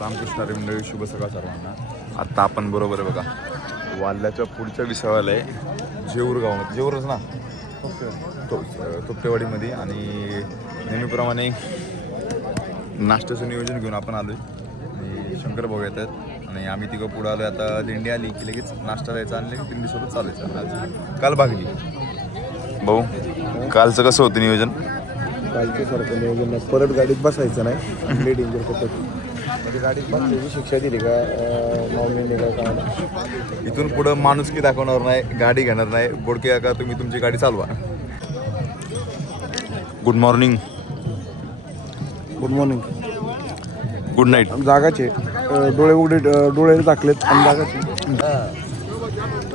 रामकृष्ण हरी मंडळी, शुभ सकाळ सर्वांना. आत्ता आपण बरोबर आहे बघा वाल्याच्या पुढच्या विषयाला आहे जेऊर गावामध्ये, जेऊरच ना तोपटेवाडीमध्ये. आणि नेहमीप्रमाणे नाश्त्याचं नियोजन घेऊन आपण आलो आणि शंकर भाऊ येत आहेत आणि आम्ही तिघं पुढं आलो. आता दिंडी आली की लगेच नाश्ता द्यायचा आणि लगेच दिंडीसोबत चालायचं. आज काल भागली भाऊ, कालचं कसं होतं नियोजन? कालचं सारखं नियोजन नाही, परत गाडीत बसायचं नाही. लई डेंजर पद्धत म्हणजे गाडीत बसल्याची शिक्षा दिली का माऊलीने काय इथून पुढं माणुसकी दाखवणार नाही, गाडी घेणार नाही. बोडके का तुम्ही तुमची गाडी चालवा. Good morning, good morning, good night. जागाचे डोळे उघडे, डोळे टाकलेत आणि जागाचे.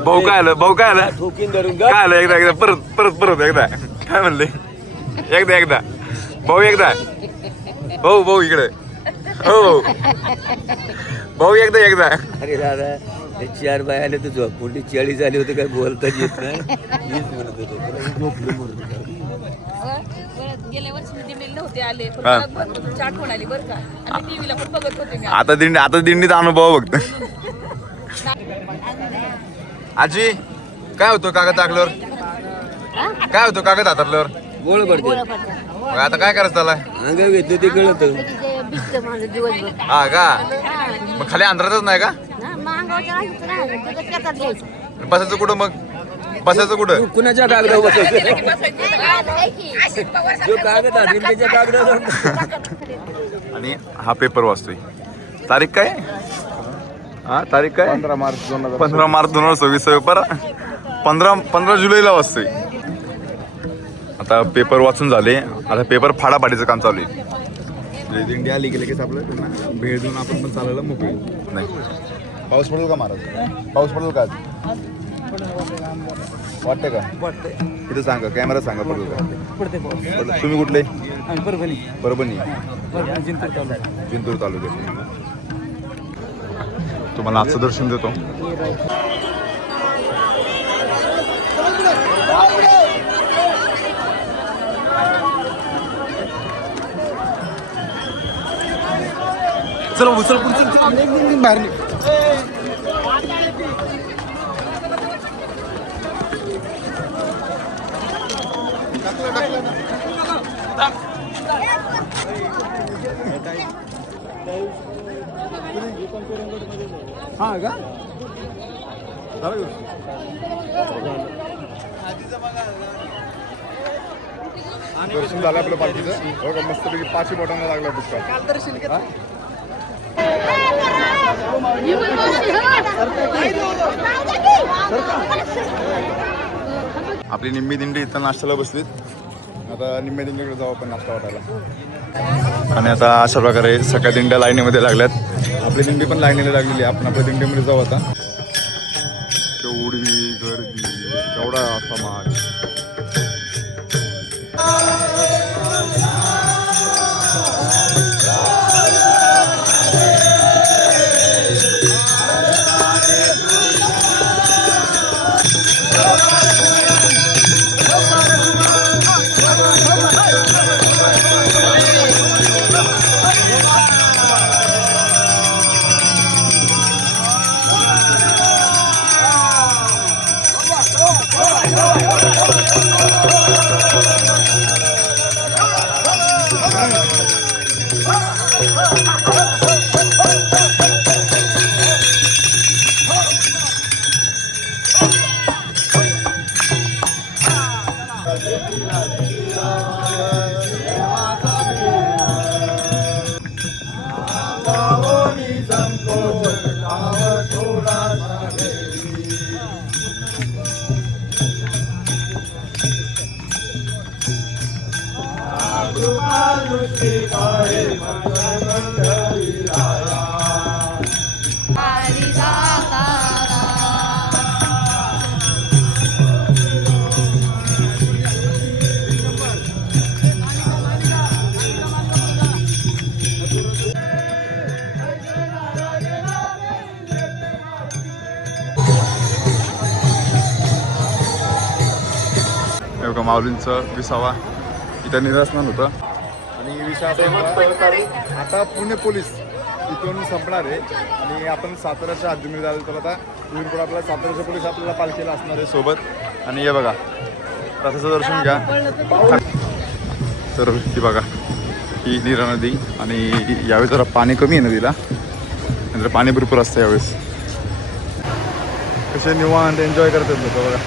भाऊ काय आलं, भाऊ काय आलं, काय आलं? एकदा एकदा परत परत परत एकदा काय म्हणले, एकदा एकदा भाऊ, एकदा भाऊ, भाऊ इकडे, हो भाऊ, एकदा एकदा. अरे दादा हे 4 बाय आले तर झोप मोठी 40 झाली होती, काय बोलताच येत नाही. मीच म्हणत होतो गेल्या वर्षी मी दिंडीला नव्हते आले, पण मला भरपूर आठवण आली बरं का. आणि टीव्हीला पण बघत होते मी. आता दिंडीचा अनुभव बघतो. आजी काय होतं कागद टाकल्यावर, काय होतं कागद हातातल्यावर? गोळ पडते. मग आता काय करायचं त्याला? अंगावर घेतो ते कळत. हा का? मग खाली अंधारातच नाही का? बसायचं कुठं मग? बसायचं कुठं? कुणाच्या कागदावर बसायचं? जो कागद आहे त्याच्या कागदावर. आणि हा पेपर वाचतोय. तारीख काय? हा तारीख काय? 15 मार्च 2024. 15 मार्च 2026 पेपर 15 जुलैला वाचतोय. आता पेपर वाचून झाले, आता पेपर फाडाफाडीचं काम चालू आहे. दिंडी आली की लगेच आपलं त्यांना भेळ देऊन आपण पण चालायला मोकळे. नाही पाऊस पडेल का महाराज? पाऊस पडेल का आज? वाटतं का? वाटतंय इथं सांगा, कॅमेरा सांगा पडेल का? पडते पाऊस. तुम्ही कुठले? परभणी. परभणी, जिंतूर तालुक्यात. तुम्हाला आजचं दर्शन देतो. चल चल पुढचं बाहेर निघ. हा का? दर्शन झालं आपल्या पालखीचं. मस्तपैकी 5 बोटांना लागला बुक्का. आपली निम्मी दिंडी इथं नाश्त्याला बसलीत. आता निम्मी दिंडीकडे जाऊ आपण नाश्ता वाटायला. आणि आता अशा प्रकारे सगळ्या दिंड्या लाईनीमध्ये लागल्यात. आपली दिंडी पण लाईनीला लागलेली आहे. आपण आपल्या दिंडीमध्ये जाऊ आता. केवढी गर्दी, केवढा समाज. माऊलींचं 20वा इथं निदर्शनान होतं. आणि विषय आता पुणे पोलीस इथून संपणार आहे आणि आपण साताऱ्याच्या हद्दीमध्ये जायला तर आता इथून पुढे आपल्याला साताऱ्याच्या पोलीस आपल्याला पालखीला असणार आहे सोबत. आणि हे बघा रथाचं दर्शन घ्या. तर ही बघा ही नीरा नदी आणि यावेळेस जरा पाणी कमी आहे नदीला, नंतर पाणी भरपूर असतं यावेळेस. कसे निवांत एन्जॉय करतात लोक बघा.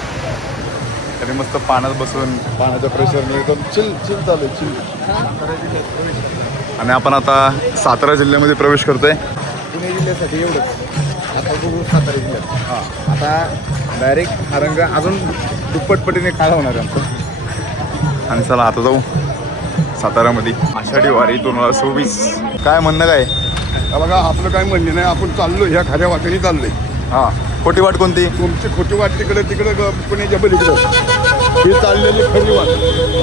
आणि मस्त पाण्यात बसून पाण्याच्या प्रेशरने एकदम चिल चालू आहे, चिल. आणि आपण आता सातारा जिल्ह्यामध्ये प्रवेश करतोय. पुणे जिल्ह्यासाठी एवढंच. आता बघू सातारा जिल्ह्यात. हां आता डायरेक्ट हा रंग अजून दुप्पटपटीने काळा होणार आहे आमचं. आणि चला आता जाऊ सातारामध्ये आषाढी वारी 2024. काय म्हणणं काय? बघा आपलं काय म्हणणे नाही, आपण चाललो ह्या खऱ्या वाटेने चाललोय. हां खोटी वाट कोणती? तुमची खोटी वाट तिकडे पुण्याच्या पलीकडं ही चाललेली खरी वाट.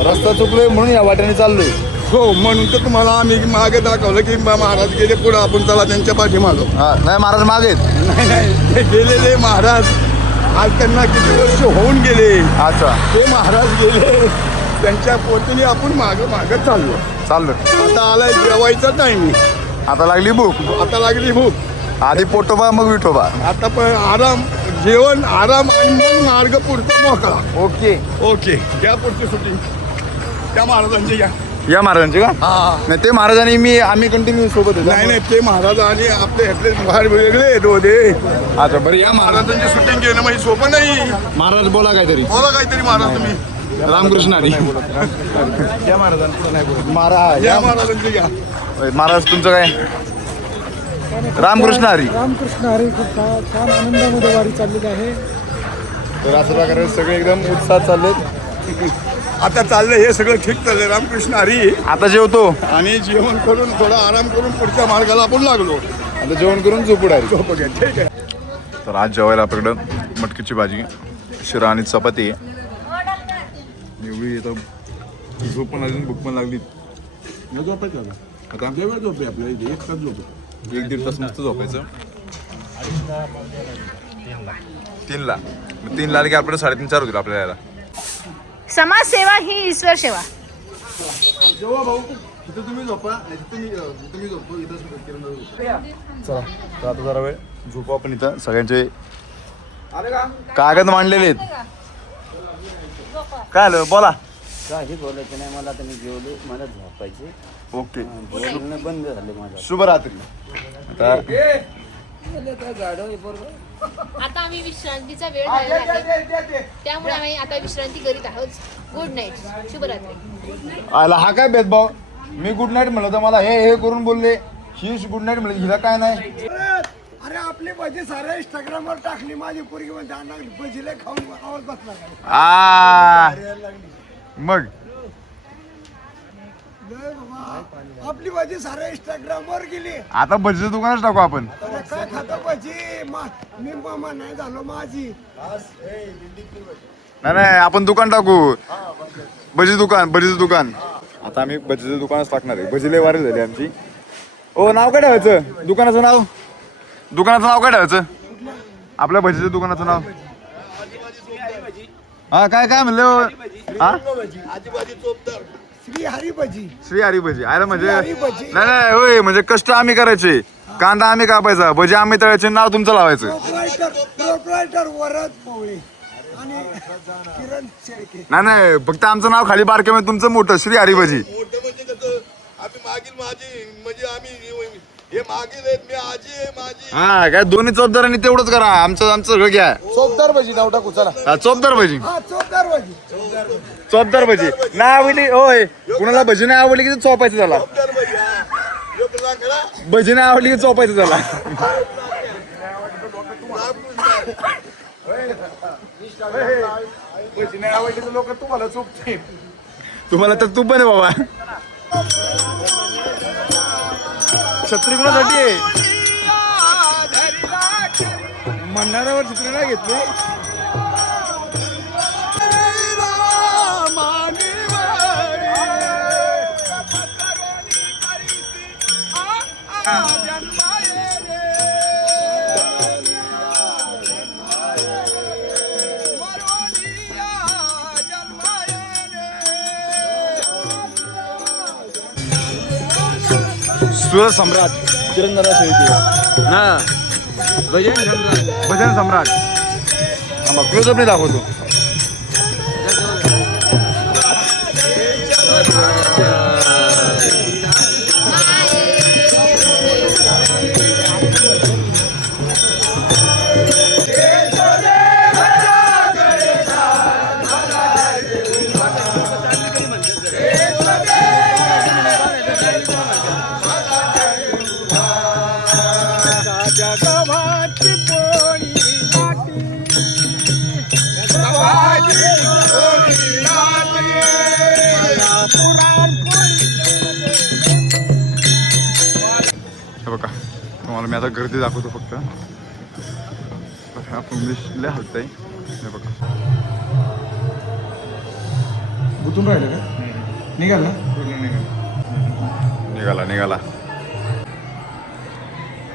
रस्ता चुकलोय म्हणून या वाटेने चाललोय. हो म्हणून तर तुम्हाला आम्ही मागे दाखवलं की महाराज गेले पुढं, आपण चला त्यांच्या पाठीमागं. हां नाही महाराज मागे आहेत. नाही ते गेलेले महाराज आज त्यांना किती वर्ष होऊन गेले. अच्छा ते महाराज गेले त्यांच्या पोटीने आपण मागं चाललो. आता आलाय जेवायचा टाइम. आता लागली भूक. आता लागली भूक. आधी पोटोबा मग विठोबा. आता पण आराम, जेवण आराम आणि मग मार्ग पुढचा मोकळा. ओके घ्या पुढची सुट्टी त्या महाराजांची घ्या. या महाराजांची का? हा नाही ते महाराजांनी आम्ही कंटिन्यू सोबत होतो. नाही ते महाराज आणि आपले ह्यातले बाहेर वेगळे आहेत होते. अच्छा बरं या महाराजांची शूटिंग घेणं म्हणजे सोपं नाही. महाराज बोला काहीतरी. बोला काहीतरी महाराज तुम्ही. रामकृष्ण हरी. या महाराजांचं नाही बोलत. महाराज या महाराजांची घ्या. महाराज तुमचं काय? रामकृष्ण हरी. रामकृष्ण हरी. खूप छान आनंदामध्ये वारी चाललेली आहे. तर असं प्रकारे सगळे एकदम उत्साहात चाललेत. आता चाललंय हे सगळं ठीक चाललंय. रामकृष्ण हरी. आता जेवतो आणि जेवण करून थोडा आराम करून पुढच्या मार्गाला आपण लागलो. आता जेवण करून झोपू डायरेक्ट. झोप घ्या. ठीक आहे. तर आज जेवायला आपल्याकडं मटकीची भाजी, शिरा आणि चपाती. एवढी आता झोप पण आली, भूक पण लागली. आता झोप आहे आपल्या इथे. एक तास झोप. 1-1.5 तास मस्त झोपायचं. 3ला मग 3ला आले की आपल्याला 3:30-4 होतील आपल्याला यायला. समाजसेवा ही ईश्वर सेवा. जेव्हा भाऊ इथं तुम्ही झोपा, नाही तुम्ही झोपतो इथं. चला तर आता जरा वेळ झोपू आपण इथं. सगळ्यांचे कागद मांडलेले आहेत. काय आलं बोला. काही बोलायचं नाही मला. आता मी जेवलो, मला झोपायचे. ओके बोलणं बंद झाले माझं. शुभरात्री. आता आता आम्ही विश्रांतीचा वेळ झालेला आहे, त्यामुळे आम्ही आता विश्रांती करीत आहोत. गुड नाईट, शुभरात्री. आला हा काय भेदभाव. मी गुड नाईट म्हणलं तर मला हे करून बोलले. ही गुड नाईट म्हणलं हिला काय नाही. अरे आपली भजी साऱ्या इंस्टाग्रामवर टाकली. माझी पोरगी म्हणजे भजीला खाऊन आवाज बसला. मग आपली भजी साऱ्या इंस्टाग्रामवर गेली. आता भजीचं दुकानच टाकू आपण. काय खातो भजी. मी मामा नाही झालो माझी. नाही आपण दुकान टाकू. भजीचं दुकान. आता आम्ही भजीचं दुकानच टाकणार आहे. भजी लय वारी झाली आमची. ओ नाव काय ठेवायचं दुकानाचं नाव? काय ठेवायचं आपल्या भजीच्या दुकानाचं नाव? हा काय म्हणलं? हा श्री हरी भजी. श्री हरी भजी. अरे म्हणजे हरी भजी. नाही होय म्हणजे कष्ट आम्ही करायचे, कांदा आम्ही कापायचा, भजी आम्ही तळायचे, नाव तुमचं लावायचं. प्रोप्रायटर वरद पवळे आणि किरण शेळके. नाही फक्त आमचं नाव खाली बारक्यामध्ये, तुमचं मोठं श्री हरी भजी. मोठं म्हणजे कसं आम्ही मागील माझी म्हणजे आम्ही हे मागील आहेत, मी आजी आहे माझी. हा काय दोन्ही चोपदारांनी तेवढंच करा. आमचं सगळं घ्या. चोपदार भजी नाव टाकू चला. हा, चोपदार भजी. चोपदार भजी. चोपदार भजी नाही आवडली होय. कुणाला भजी नाही आवडली की चोपायचं झाला. भजी नाही आवडली की चोपायचं झाला. भजी नाही आवडली तर लोक तुम्हाला चोपते. तुम्हाला तर तू पण आहे बाबा. छत्री कुणासाठी आहे? म्हणणाऱ्यावर छत्री नाही घेतली. सुर सम्राट तिरंगणा शेळके हा भजन सम्राट क्लोजअप नाही दाखवतो. हे बघा तुम्हाला मी आता गर्दी दाखवतो फक्त. आपण लय हलतंय. हे बघा गुतून राहिलं का निघाल ना निघाला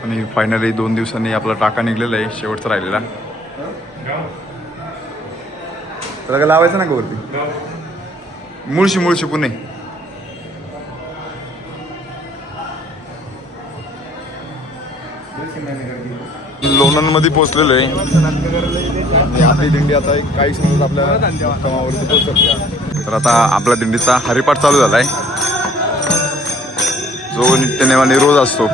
आणि फायनली 2 दिवसांनी आपला टाका निघलेला आहे शेवटचा राहिलेला. त्याला काय लावायचं ना का वरती मुळशी पुणे. लोणंदमध्ये पोहोचलेलो आहे. आपली दिंडी आता काही समज आपल्या मुक्कामावरती पोहोचत. तर आता आपल्या दिंडीचा हरिपाठ चालू झालाय जो नित्यनेमाने रोज असतो.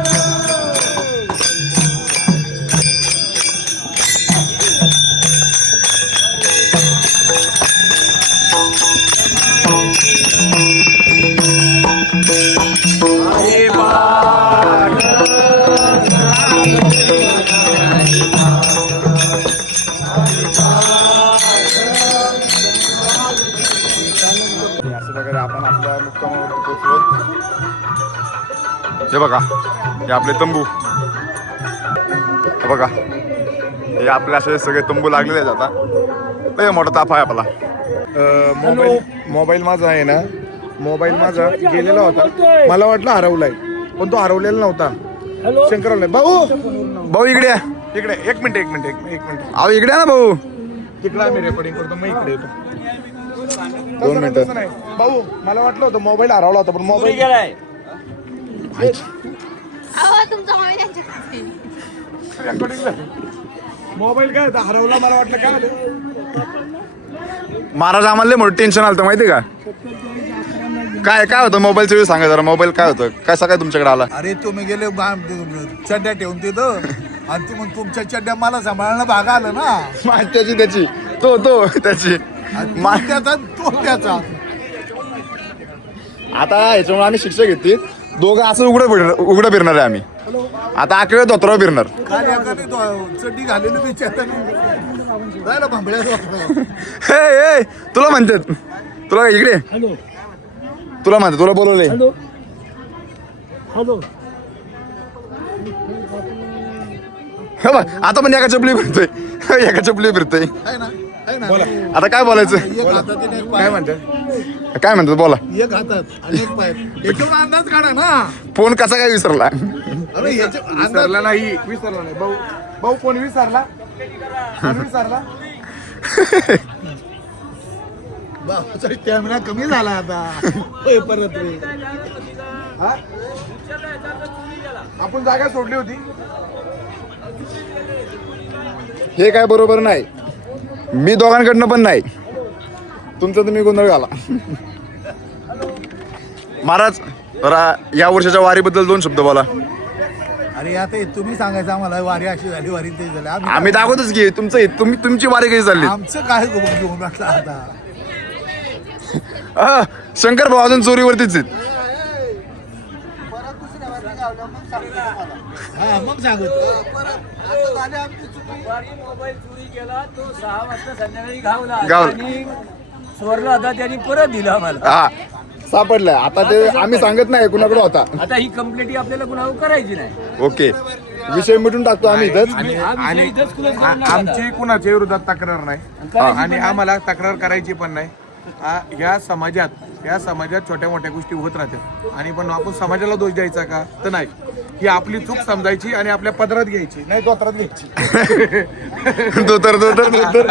अशा प्रकारे आपण आपल्या मुक्कामावरती पोहोचलो. हे बघा हे आपले तंबू. हे बघा हे आपले असे सगळे तंबू लागलेले आहेत. आता लय मोठा ताप आहे आपला. मोबाईल माझा आहे ना, मोबाईल माझा गेलेला होता. मला वाटलं हरवलाय पण तो हरवलेला नव्हता. शंकरराव भाऊ इकडे या. इकडे एक मिनिट अहो इकडे या ना भाऊ. तिकडे आम्ही रेकॉर्डिंग करतो मग इकडे येतो. 2 मिनिटं. तसं नाही भाऊ, मला वाटलं होतं मोबाईल हरवला होता पण मोबाईल गेलाय. अहो तुमचा मोबाईल यांच्याकडे. मोबाईल काय होता हरवला. मला वाटलं काय आलं. महाराज आम्हाला लय मोठं टेन्शन आलं माहिती का. काय होतं मोबाईलचं वेळ सांगा जरा. मोबाईल काय होतं कसा काय तुमच्याकडे आला. अरे तुम्ही गेले चड्ड्या ठेवून तिथं आणि मग तुमच्या चड्ड्या मला सांभाळणं भाग आलं ना. त्याची तो त्याची त्याचा तो त्याचा. आता ह्याच्यामुळे आम्ही शिक्षा घेतली. दोघं असं उघडं फिरणार आहे आम्ही. आता आकडे धोत्रावर फिरणार. खाली एकाने चड्डी घालेली जायला भांबड्या. हे तुला म्हणतात. तुला इकडे तुला म्हणतात. तुला बोलवले. आता पण एका चपली फिरतोय. आता काय बोलायचं. एक हातात आणि एक पाय. काय म्हणतात बोला. एक हातात आणि एक पाय. याच्यावर अंदाज काढा ना. फोन कसा काय विसरला. अरे विसरला नाही भाऊ कोण विसरला. स्टॅमिना कमी झाला आता. होय, परत रे. आपण जागा सोडली होती. हे काय बरोबर नाही. मी दोघांकडनं पण नाही. तुमचा तुम्ही गोंधळ घाला. महाराज जरा या वर्षाच्या वारीबद्दल 2 शब्द बोला. अरे आता तुम्ही सांगायचं आम्हाला वारी अशी झाली वारी ते झाली. आम्ही दाखवतच की तुमची वारी कशी चालली. आमचं काय घेऊन बसला आता. शंकर भाऊ अजून चोरीवरतीच आहेत. हा मग सांगतो. मोबाईल चोरी केला तो 6 वाजता संध्याकाळी गावला गावला. आणि चोरला होता त्यांनी परत दिला आम्हाला. हा सापडलाय. आता ते आम्ही सांगत नाही कुणाकडे होता. आता ही कंप्लेंट आपल्याला कुणावर करायची नाही. ओके विषय मिटून टाकतो आम्ही इथंच. आणि आमची कुणाच्या विरोधात तक्रार नाही आणि आम्हाला तक्रार करायची पण नाही. या समाजात छोट्या मोठ्या गोष्टी होत राहतात आणि पण आपण समाजाला दोष द्यायचा का तर नाही. ही आपली चूक समजायची आणि आपल्या पदरात घ्यायची नाही दोतरात घ्यायची.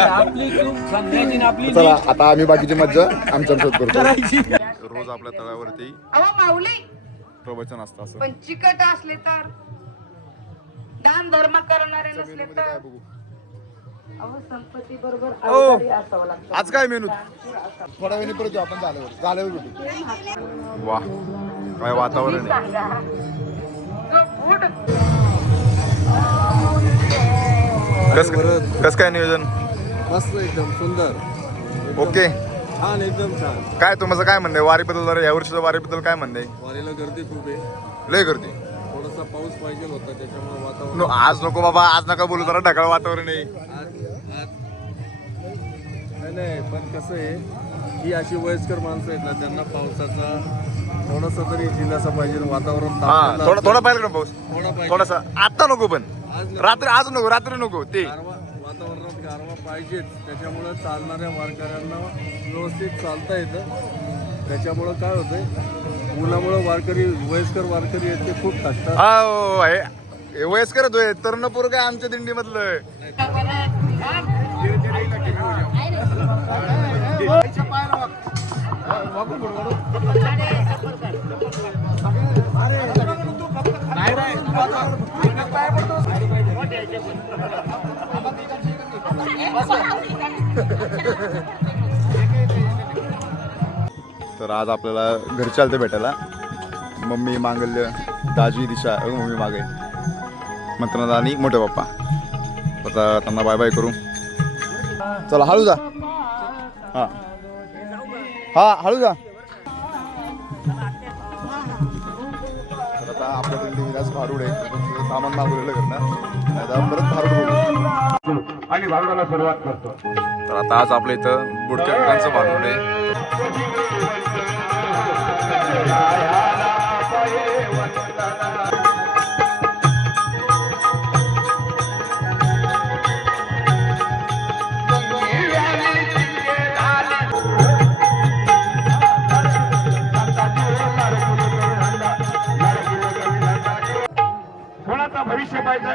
आपली चूक समजायची ना आपली चला आता आम्ही बाकीची मज्जा आमच्या करतो. रोज आपल्या तळावरती अहो माऊली प्रवचन असतं असं. पण चिकट असले तर दान धर्म करणारे नसले मेनूमध्ये काय तर बघू अहो संपत्ती बरोबर ओ अवघडही असावं लागतं. आज काय मेनू थोड्या वेळी परत जाऊ आपण झाल्यावर भेटू वा काय वातावरण आहे सांगा जो फूड कस काय नियोजन मस्त एकदम सुंदर ओके छान एकदम छान. काय तुमचं काय म्हणणं आहे वारीबद्दल या वर्षीच्या वारीबद्दल काय म्हणणं आहे वारीला गर्दी खूप आहे. लय गर्दी थोडासा पाऊस पाहिजे होता त्याच्यामुळे वातावरण आज नको बाबा आज नका बोलू जरा ढगाळ वातावरण आहे नाही पण कसं आहे ही अशी वयस्कर माणसं आहेत ना त्यांना पावसाचा थोडासा तरी दिलासा पाहिजे. वातावरण हा तापलेलं थोडा असतं. थोडा पाहिजे का पाऊस थोडा पाहिजे. थोडासा आता नको पण रात्री आज नको रात्री नको ते वातावरणात गारवा पाहिजेच. त्याच्यामुळं चालणाऱ्या वारकऱ्यांना व्यवस्थित चालता येतं. त्याच्यामुळं काय होतंय उन्हामुळं वारकरी वयस्कर वारकरी आहेत ते खूप थकतात. हा हो, हे वयस्कर होतोय तरुण पोरं काय आमच्या दिंडीमधलं तर आज आपल्याला घरचे आलते भेटायला मम्मी मांगल्य दाजी दिशा मम्मी मागे मंत्रनाथ आणि मोठे पप्पा आता त्यांना बाय बाय करू चला हळू जा हा हा हळू जा तर आता आपल्या दिल्ली विलास भारूड आहे सामान मागवलेलं करणं आता परत भारूड बघू आणि भारुडाला सुरुवात करतो. तर आता आज आपल्या इथं बुडक्याचं भारूड आहे कोणाचं भविष्य पाहिजे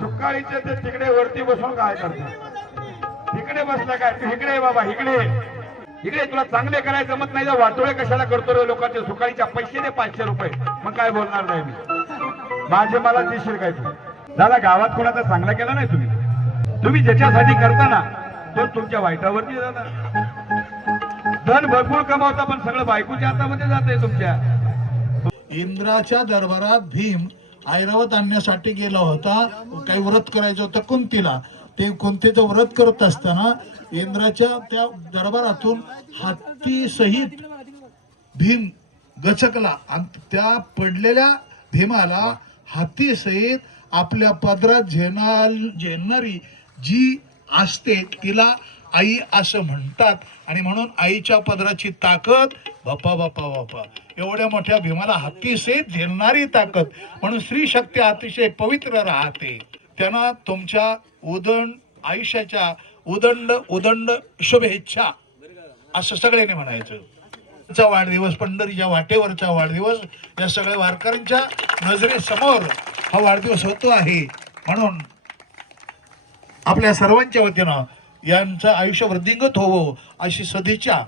सुकाळीचे ते तिकडे वरती बसून काय करतात तिकडे बसला काय तू इकडे बाबा इकडे इकडे तुला चांगले करायचं जमत नाही तर वाटोळे कशाला करतो रे लोकांचे सुकाळीच्या पैसे दे 500 रुपये मग काय बोलणार नाही मी माझे मला देशील काय तू दादा गावात कोणाचा चांगला केला नाही तुम्ही ज्याच्यासाठी करता ना तो तुमच्या वाईटावरती जाणार धन भरपूर कमावता पण सगळं बायकोच्या हातामध्ये जाते तुमच्या. इंद्राच्या दरबारात भीम ऐरावत आणण्यासाठी गेला होता काही व्रत करायचं होतं कुंतीला ते कुंतीचं व्रत करत असताना इंद्राच्या त्या दरबारातून हत्ती सहित भीम गचकला आणि त्या पडलेल्या भीमाला हत्ती सहित आपल्या पदरात झेलणारी जी असते तिला आई असं म्हणतात आणि म्हणून आईच्या पदराची ताकद बापा बापा बापा एवढ्या मोठ्या भीमाला हत्तीसहित झेलणारी ताकद म्हणून स्त्री शक्ती अतिशय पवित्र राहते. त्यांना तुमच्या आयुष्याच्या उदंड शुभेच्छा असं सगळ्यांनी म्हणायचं. वाढदिवस पंढरीच्या वाटेवरचा वाढदिवस या सगळ्या वारकऱ्यांच्या नजरेसमोर हा वाढदिवस होतो आहे म्हणून आपल्या सर्वांच्या वतीनं यांचं आयुष्य वृद्धिंगत होवो अशी सदिच्छा.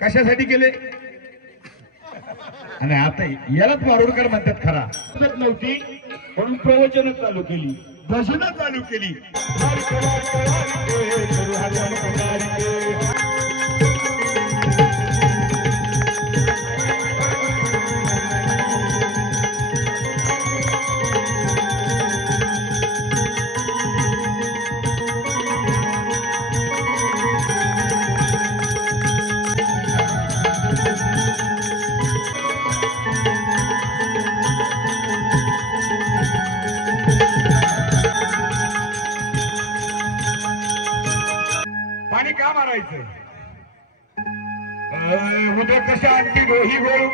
कशासाठी केले आणि आता यालाच मारुडकर म्हणतात खरा नव्हती म्हणून प्रवचन चालू केली भजन चालू केली. पाणी का मारायचं उद्या कशा आणखी ही गोळ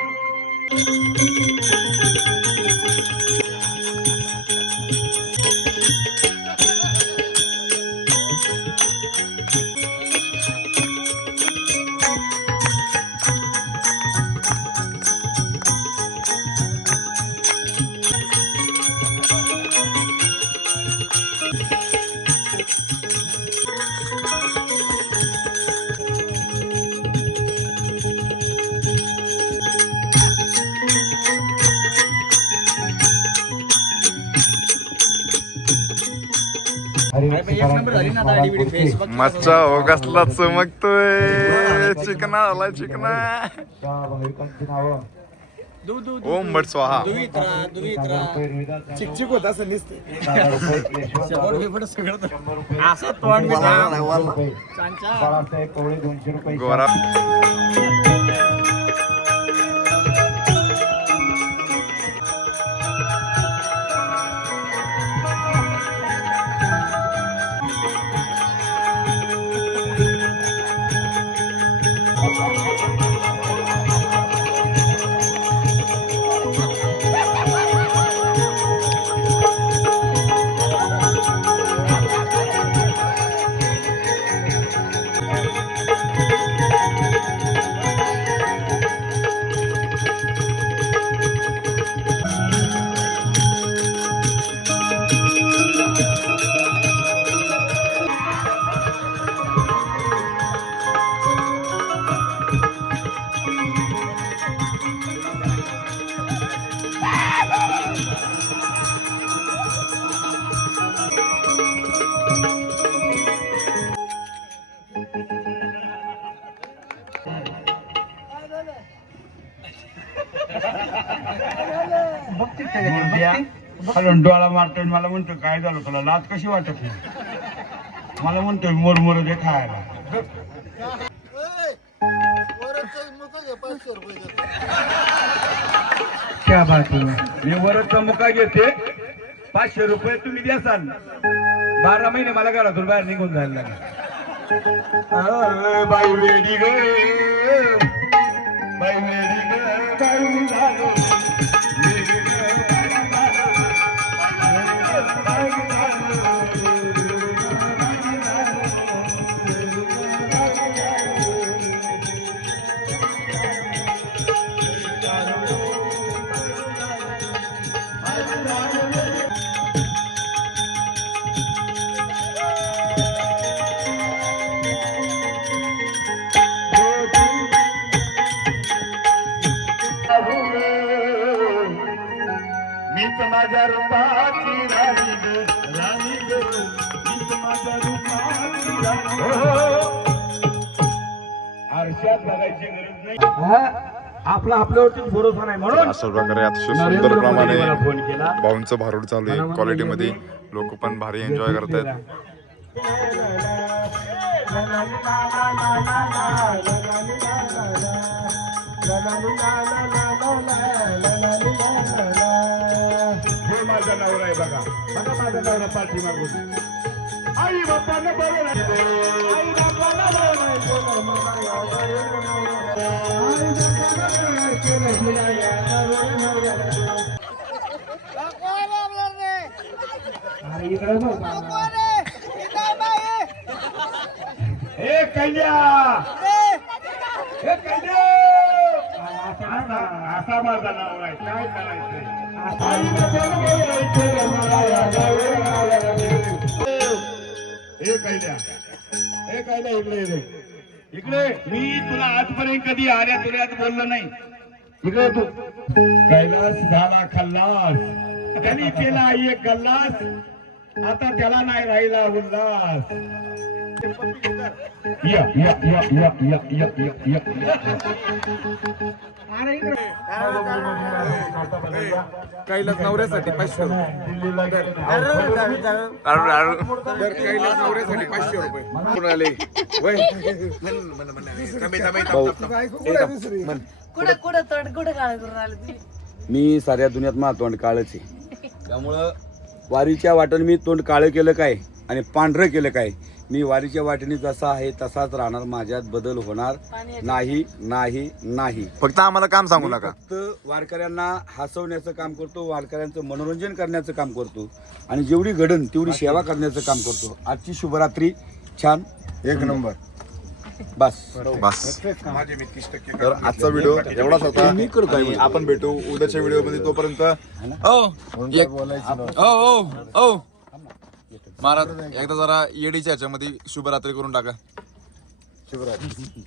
मच्छा हो कसला चमकतोय. चिकना आला चिकना. ओम भट स्वाहा. चिकचिक होत असं निसते. गोरा. डोळा मारतोय मला म्हणतो काय झालं तुला लाज कशी वाटत नाही. मला म्हणतोय मोरमोर दे खायला. क्या बात आहे. मी वरचा मुका घेते 500 रुपये तुम्ही द्याल. 12 महिने मला घरातून बाहेर निघून जायला लागेल. बाई वेडी ग बाई वेडी ग बाई झालो. मीच माझ्या रूपाची राणी ग राणी ग मीच माझ्या रूपाची राणी. आरशात बघायची गरज नाही. आपला आपल्यावरतीच भरोसा नाही म्हणून अशा प्रकारे अतिशय सुंदर प्रमाणे फोन केला. भाऊंचं भारूड चालू आहे. क्वालिटी मध्ये लोक पण भारी एन्जॉय करतायत. हे माझा नवरा आहे बघा. बघा माझा नवरा पाठी मागून. आई बापाला बरोबर आहे. आई बापाला हे कैद्या असा माझा नवरा आहे. काय करायचं. हे कैद्या इकडे इकडे. मी तुला आजपर्यंत कधी आल्या तुल्यात बोललो नाही. इकडे तू. कैलास झाला खल्लास. त्यांनी केला एक गल्लास. आता त्याला नाही राहिला उल्हास. या या या या या या या या. कैलास नवऱ्यासाठी 500 रुपये. तर कैलास नवऱ्यासाठी 500 रुपये. कोण आले वय मी साऱ्या दुनियात मा तोंड काळच आहे. त्यामुळं वारीच्या वाटेने मी तोंड काळं केलं काय आणि पांढरं केलं काय. मी वारीच्या वाटेने जसा आहे तसाच राहणार. माझ्यात बदल होणार नाही नाही नाही. फक्त आम्हाला काम सांगू नका. फक्त वारकऱ्यांना हसवण्याचं काम करतो. वारकऱ्यांचं मनोरंजन करण्याचं काम करतो. आणि जेवढी घडण तेवढी सेवा करण्याचं काम करतो. आजची शुभरात्री छान 1 नंबर. बस बस. माझे मी 30% तर आजचा व्हिडिओ एवढाच होता. आपण भेटू उद्याच्या व्हिडिओ मध्ये. तोपर्यंत महाराज एकदा जरा येडीच्या ह्याच्यामध्ये शुभरात्री करून टाका.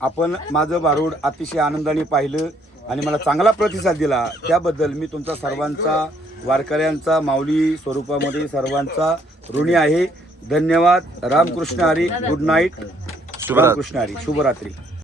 आपण माझं भारूड अतिशय आनंदाने पाहिलं आणि मला चांगला प्रतिसाद दिला. त्याबद्दल मी तुमचा सर्वांचा वारकऱ्यांचा माऊली स्वरूपामध्ये सर्वांचा ऋणी आहे. धन्यवाद. रामकृष्ण हरी. Good night. शुभरात्री. रामकृष्ण हरी. शुभरात्री.